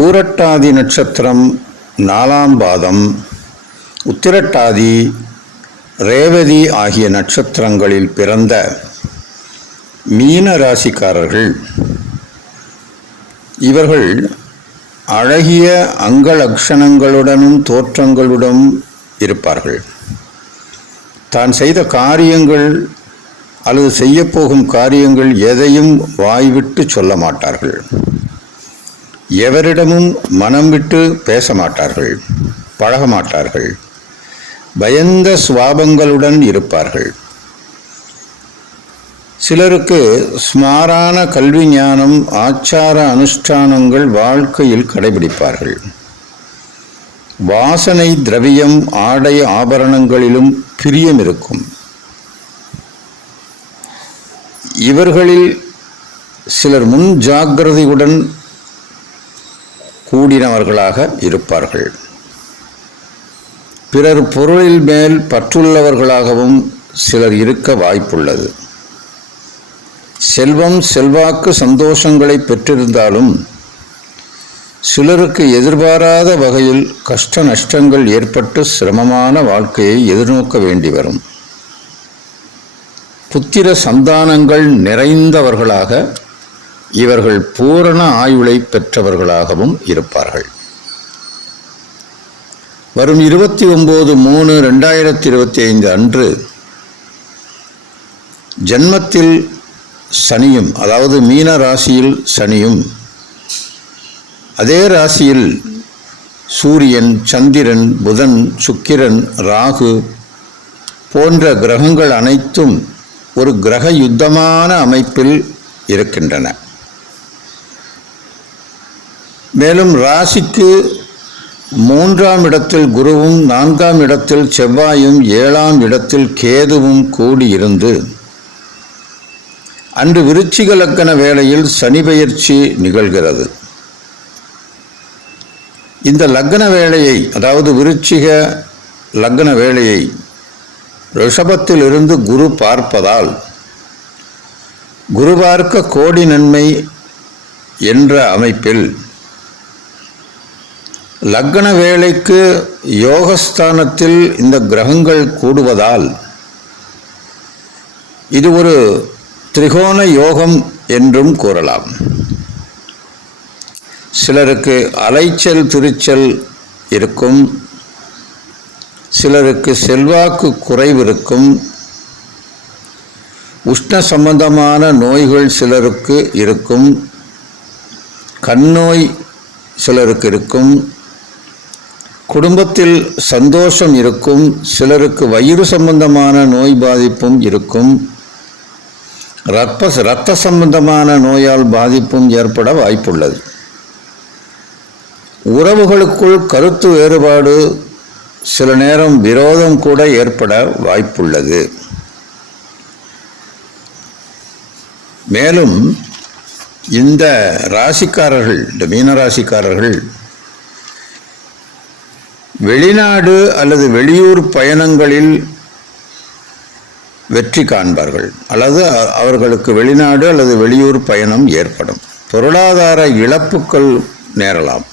பூரட்டாதி நட்சத்திரம் நாலாம் பாதம் உத்திரட்டாதி ரேவதி ஆகிய நட்சத்திரங்களில் பிறந்த மீன ராசிக்காரர்கள். இவர்கள் அழகிய அங்கலக்ஷணங்களுடனும் தோற்றங்களுடன் இருப்பார்கள். தான் செய்த காரியங்கள் அல்லது செய்யப்போகும் காரியங்கள் எதையும் வாய்விட்டு சொல்ல மாட்டார்கள். எவரிடமும் மனம் விட்டு பேச மாட்டார்கள் பழக மாட்டார்கள் பயந்த சுவாபங்களுடன் இருப்பார்கள். சிலருக்கு ஸ்மாரான கல்வி ஞானம் ஆச்சார அனுஷ்டானங்கள் வாழ்க்கையில் கடைபிடிப்பார்கள். வாசனை திரவியம் ஆடை ஆபரணங்களிலும் பிரியம் இருக்கும் இவர்களில் சிலர் முன் ஜாக்கிரதையுடன் கூடினவர்களாக இருப்பார்கள். பிறர் பொருளில் மேல் பற்றுள்ளவர்களாகவும் சிலர் இருக்க வாய்ப்புள்ளது. செல்வம் செல்வாக்கு சந்தோஷங்களை பெற்றிருந்தாலும் சிலருக்கு எதிர்பாராத வகையில் கஷ்ட நஷ்டங்கள் ஏற்பட்டு சிரமமான வாழ்க்கையை எதிர்நோக்க வேண்டி வரும். புத்திர சந்தானங்கள் நிறைந்தவர்களாக இவர்கள் பூரண ஆயுளை பெற்றவர்களாகவும் இருப்பார்கள். வரும் இருபத்தி ஒம்பது மூணு ரெண்டாயிரத்தி இருபத்தி ஐந்து அன்று ஜன்மத்தில் சனியும் அதாவது மீன ராசியில் சனியும் அதே ராசியில் சூரியன் சந்திரன் புதன் சுக்கிரன் ராகு போன்ற கிரகங்கள் அனைத்தும் ஒரு கிரக யுத்தமான அமைப்பில் இருக்கின்றன. மேலும் ராசிக்கு மூன்றாம் இடத்தில் குருவும் நான்காம் இடத்தில் செவ்வாயும் ஏழாம் இடத்தில் கேதுவும் கூடியிருந்து. அன்று விருச்சிக லக்கண வேளையில் சனி பெயர்ச்சி நிகழ்கிறது. இந்த லக்ன வேளையை அதாவது விருச்சிக லக்ன வேளையை ரிஷபத்தில் இருந்து குரு பார்ப்பதால் குரு பார்க்க கோடி நன்மை என்ற அமைப்பில் லக்ன வேளைக்கு யோகஸ்தானத்தில் இந்த கிரகங்கள் கூடுவதால் இது ஒரு திரிகோண யோகம் என்றும் கூறலாம். சிலருக்கு அலைச்சல் துரிச்சல் இருக்கும். சிலருக்கு செல்வாக்கு குறைவு இருக்கும். உஷ்ண சம்பந்தமான நோய்கள் சிலருக்கு இருக்கும். கண்ணோய் சிலருக்கு இருக்கும். குடும்பத்தில் சந்தோஷம் இருக்கும் சிலருக்கு வயிறு சம்பந்தமான நோய் பாதிப்பும் இருக்கும். ரத்த இரத்த சம்பந்தமான நோயால் பாதிப்பும் ஏற்பட வாய்ப்புள்ளது. உறவுகளுக்குள் கருத்து வேறுபாடு சில நேரம் விரோதம் கூட ஏற்பட வாய்ப்புள்ளது. மேலும் இந்த ராசிக்காரர்கள் இந்த மீனராசிக்காரர்கள் வெளிநாடு அல்லது வெளியூர் பயணங்களில் வெற்றி காண்பார்கள். அல்லது அவர்களுக்கு வெளிநாடு அல்லது வெளியூர் பயணம் ஏற்படும். பொருளாதார இழப்புக்கள் நேரலாம்.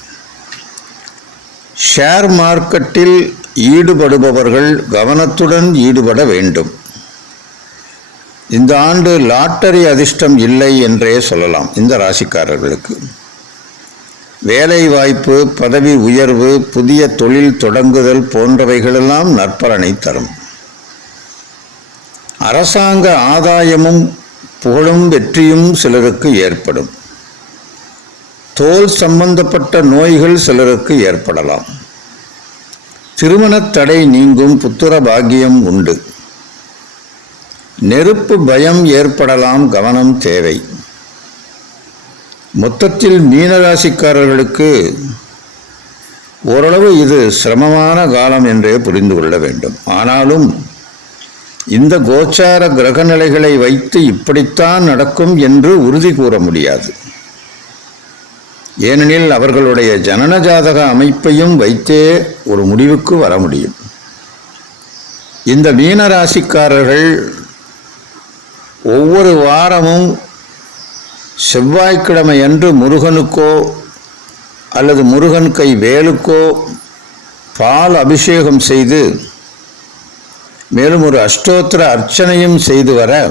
ஷேர் மார்க்கெட்டில் ஈடுபடுபவர்கள் கவனத்துடன் ஈடுபட வேண்டும். இந்த ஆண்டு லாட்டரி அதிர்ஷ்டம் இல்லை என்றே சொல்லலாம். இந்த ராசிக்காரர்களுக்கு. வேலை வாய்ப்பு பதவி உயர்வு புதிய தொழில் தொடங்குதல் போன்றவைகளெல்லாம் நற்பலனை தரும். அரசாங்க ஆதாயமும் புகழும் வெற்றியும் சிலருக்கு ஏற்படும். தோல் சம்பந்தப்பட்ட நோய்கள் சிலருக்கு ஏற்படலாம். திருமணத் தடை நீங்கும் புத்திர பாக்கியம் உண்டு. நெருப்பு பயம் ஏற்படலாம் கவனம் தேவை. மொத்தத்தில் மீனராசிக்காரர்களுக்கு ஓரளவு இது சிரமமான காலம் என்றே புரிந்து கொள்ள வேண்டும். ஆனாலும் இந்த கோச்சார கிரகநிலைகளை வைத்து இப்படித்தான் நடக்கும் என்று உறுதி கூற முடியாது. ஏனெனில் அவர்களுடைய ஜனன ஜாதக அமைப்பையும் வைத்தே ஒரு முடிவுக்கு வர முடியும். இந்த மீன ராசிக்காரர்கள் ஒவ்வொரு வாரமும் செவ்வாய்க்கிழமை அன்று முருகனுக்கோ அல்லது முருகன் கை வேலுக்கோ பால் அபிஷேகம் செய்து மேலும் ஒரு அஷ்டோத்திர அர்ச்சனையும் செய்து வர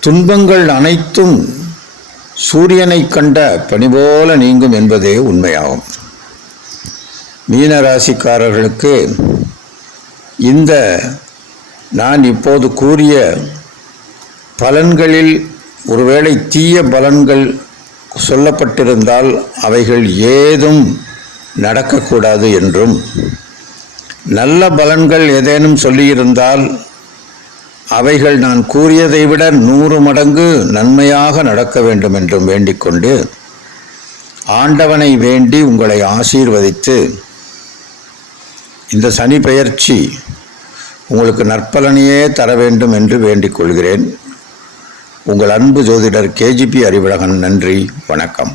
துன்பங்கள் அனைத்தும் சூரியனை கண்ட பணிபோல நீங்கும் என்பதே உண்மையாகும். மீன ராசிக்காரர்களுக்கு இந்த நான் இப்போது கூறிய பலன்களில் ஒருவேளை தீய பலன்கள் சொல்லப்பட்டிருந்தால் அவைகள் ஏதும் நடக்கக்கூடாது என்றும் நல்ல பலன்கள் ஏதேனும் சொல்லியிருந்தால் அவைகள் நான் கூறியதை விட நூறு மடங்கு நன்மையாக நடக்க வேண்டும் என்றும் வேண்டிக்கொண்டு ஆண்டவனை வேண்டி உங்களை ஆசீர்வதித்து இந்த சனி பெயர்ச்சி உங்களுக்கு நற்பலனையே தர வேண்டும் என்று வேண்டிக் கொள்கிறேன் உங்கள் அன்பு ஜோதிடர் கேஜிபி அறிவழகன் நன்றி வணக்கம்.